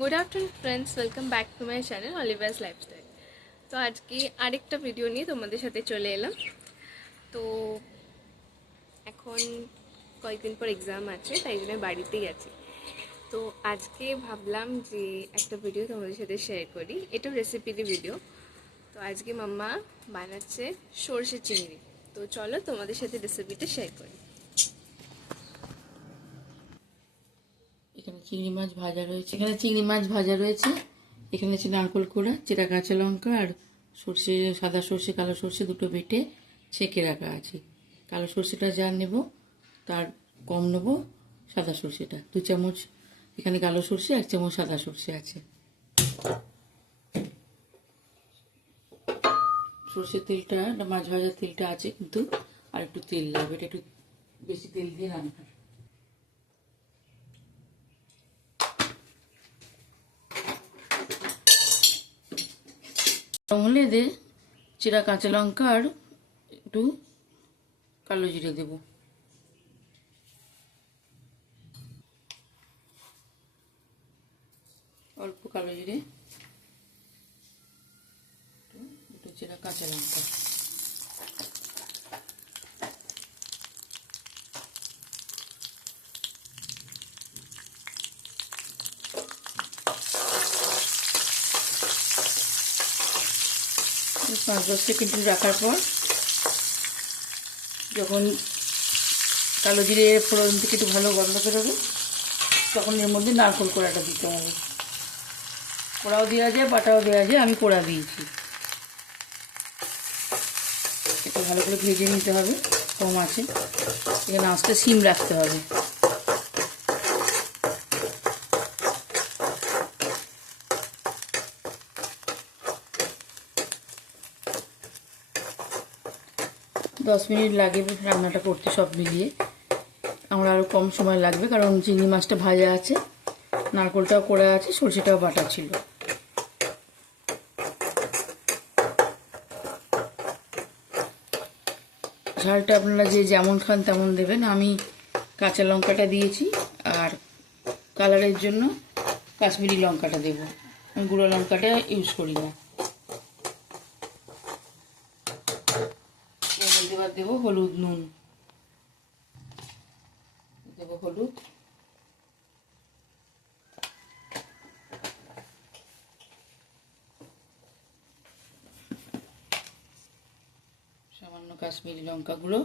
Good afternoon friends, welcome back to my channel Oliver's lifestyle. তো আজকে আরেকটা video নিয়ে তোমাদের সাথে চলে এলাম। তো এখন কয়েকদিন পর এক্সাম আছে, তাই জন্য বাড়িতেই আছি। তো আজকে ভাবলাম যে একটা ভিডিও তোমাদের সাথে শেয়ার করি। এটা রেসিপির ভিডিও। তো আজকে মাম্মা বানাচ্ছে সরষে চিংড়ি। তো চলো তোমাদের সাথে রেসিপিটা শেয়ার করি। এখানে চিংড়ি মাছ ভাজা রয়েছে, এখানে আছে নারকেল কোড়া, চেরা কাঁচা লঙ্কা আর সর্ষে, সাদা সর্ষে কালো সর্ষে দুটো বেটে ছেঁকে রাখা আছে। কালো সর্ষেটা যা নেব তার কম নেব, সাদা সর্ষেটা 2 চামচ। এখানে কালো সর্ষে 1 চামচ সাদা সর্ষে আছে। সর্ষের তেলটা, মাছ ভাজার তেলটা আছে, কিন্তু আর একটু তেল লাগবে, এটা একটু বেশি তেল দিয়ে রান্না। হলে দে চেরা কাঁচা লঙ্কা আর একটু কালো জিরে দেব। অল্প কালো জিরে, একটু চেরা কাঁচা লঙ্কা। 5-10 সেকেন্ড রাখার পর যখন কালো জিরে ফোড়ন থেকে একটু ভালো গন্ধ বেরোবে, তখন এর মধ্যে নারকেল কোড়াটা দিতে হবে। কোড়াও দেওয়া যায়, বাটাও দেওয়া যায়, আমি কোড়া দিয়েছি। একটু ভালো করে ভেজে নিতে হবে কম আছে। এখানে আঁচটা সিম রাখতে হবে। দশ মিনিট লাগে রান্নাটা করতে সব মিলিয়ে। আমার আরও কম সময় লাগবে, কারণ চিংড়ি মাছটা ভাজা আছে, নারকেলটাও কোড়া আছে, সরষেটাও বাটা ছিল। ঝালটা আপনারা যে যেমন খান তেমন দেবেন। আমি কাঁচা লঙ্কাটা দিয়েছি, আর কালারের জন্য কাশ্মীরি লঙ্কাটা দেবো, আমি গুঁড়ো লঙ্কাটা ইউজ করি না। এবার দেবো হলুদ, নুন দেবো, হলুদ, সামান্য কাশ্মীরি লঙ্কা গুঁড়ো,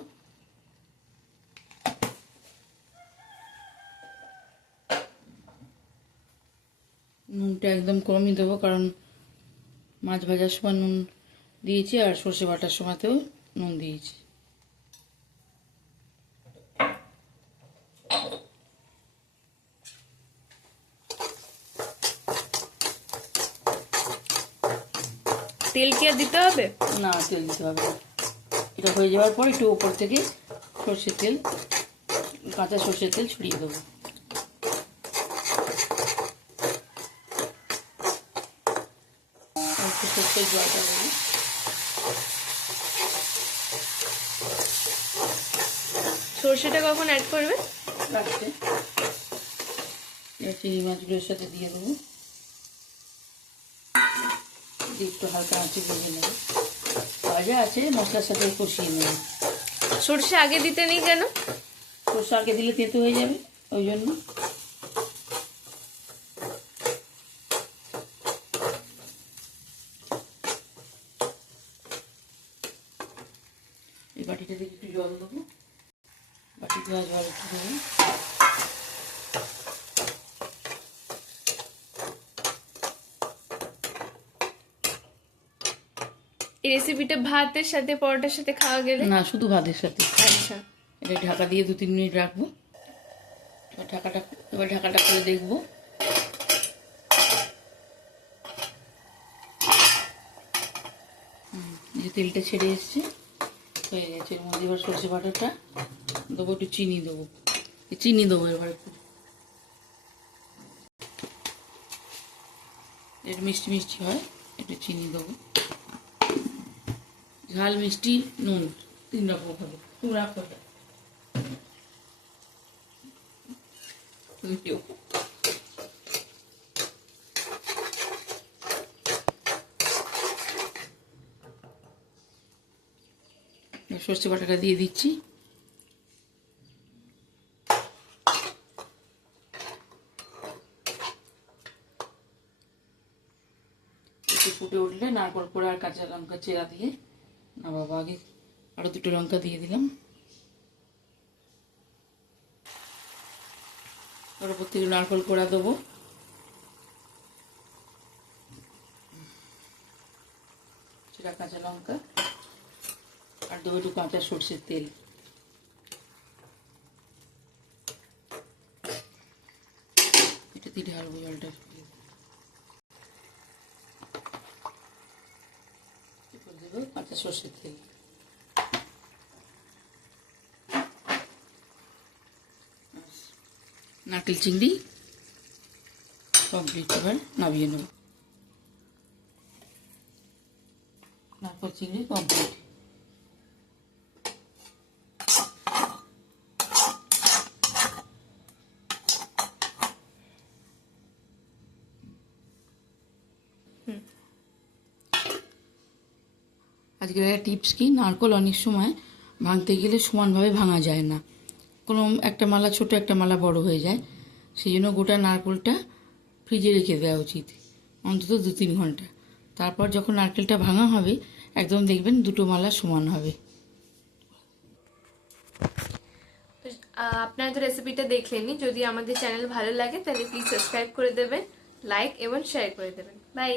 নুনটা একদম কমই দেবো, কারণ মাছ ভাজার সময় নুন দিয়েছি আর সর্ষে বাটার সময়তেও নুন দিয়েছি। তেল কি আর দিতে হবে? না, তেল দিতে হবে না। এটা হয়ে যাওয়ার পর একটু ওপর থেকে সর্ষের তেল, কাঁচা সর্ষের তেল ছড়িয়ে দেবো। অল্প সর্ষের জলটা দেবো। সর্ষেটা কখন অ্যাড করবে? লাস্টে চিংড়ি মাছগুলোর সাথে দিয়ে দেবো, দিয়ে একটু হালকা আঁচে ভেজে নেবো। ভাজা আছে, মশলার সাথে কষিয়ে নেবো। সর্ষে আগে দিতে নেই কেন? সর্ষে আগে দিলে তেতো হয়ে যাবে, ওই জন্য। এই বাটিটা থেকে একটু জল দেবো, বাটি ধোয়া জল একটু দেবো। এই রেসিপিটা ভাতের সাথে, পরোটার সাথে খাওয়া গেলে? না, শুধু ভাতের সাথে। আচ্ছা, এটা ঢাকা দিয়ে 2-3 মিনিট রাখবো। এবার ঢাকাটা খুলে দেখবো। যে তেলটা ছেড়ে এসছে, হয়ে গেছে। এর মধ্যে এবার সর্ষে বাটাটা দেবো, একটু চিনি দেবো, এবার একটু মিষ্টি মিষ্টি হয়, একটু চিনি দেবো। ঝাল, মিষ্টি, নুন 3 রকম হবে। তুমি রাখো, সর্ষে বাটাটা দিয়ে দিচ্ছি। একটু ফুটে উঠলে নারকেল কোড়া আর কাঁচা লঙ্কা চেরা দিয়ে, না বাবা আগে আরও 2টো লঙ্কা দিয়ে দিলাম। ওর উপর থেকে নারকেল কোড়া দেবো, চেরা কাঁচা লঙ্কা, আর দেবো একটু কাঁচা সর্ষের তেল। এটা দিয়ে ঢালবো জলটা। এরপর দেবো কাঁচা সর্ষের তেল। নারকেল চিংড়ি কমপ্লিট, এবার নামিয়ে নেব। নারকেল চিংড়ি কমপ্লিট। আজকের একটা টিপস কি, নারকেল অনেক সময় ভাঙতে গেলে সমানভাবে ভাঙা যায় না, কোনো একটা মালা ছোট একটা মালা বড় হয়ে যায়। সেই জন্য গোটা নারকেলটা ফ্রিজে রেখে দেওয়া উচিত অন্তত 2-3 ঘন্টা। তারপর যখন নারকেলটা ভাঙা হবে একদম দেখবেন 2টো মালা সমান হবে। তো আপনারা তো রেসিপিটা দেখলেনই। যদি আমাদের চ্যানেল ভালো লাগে তাহলে প্লিজ সাবস্ক্রাইব করে দেবেন, লাইক এবং শেয়ার করে দেবেন। বাই।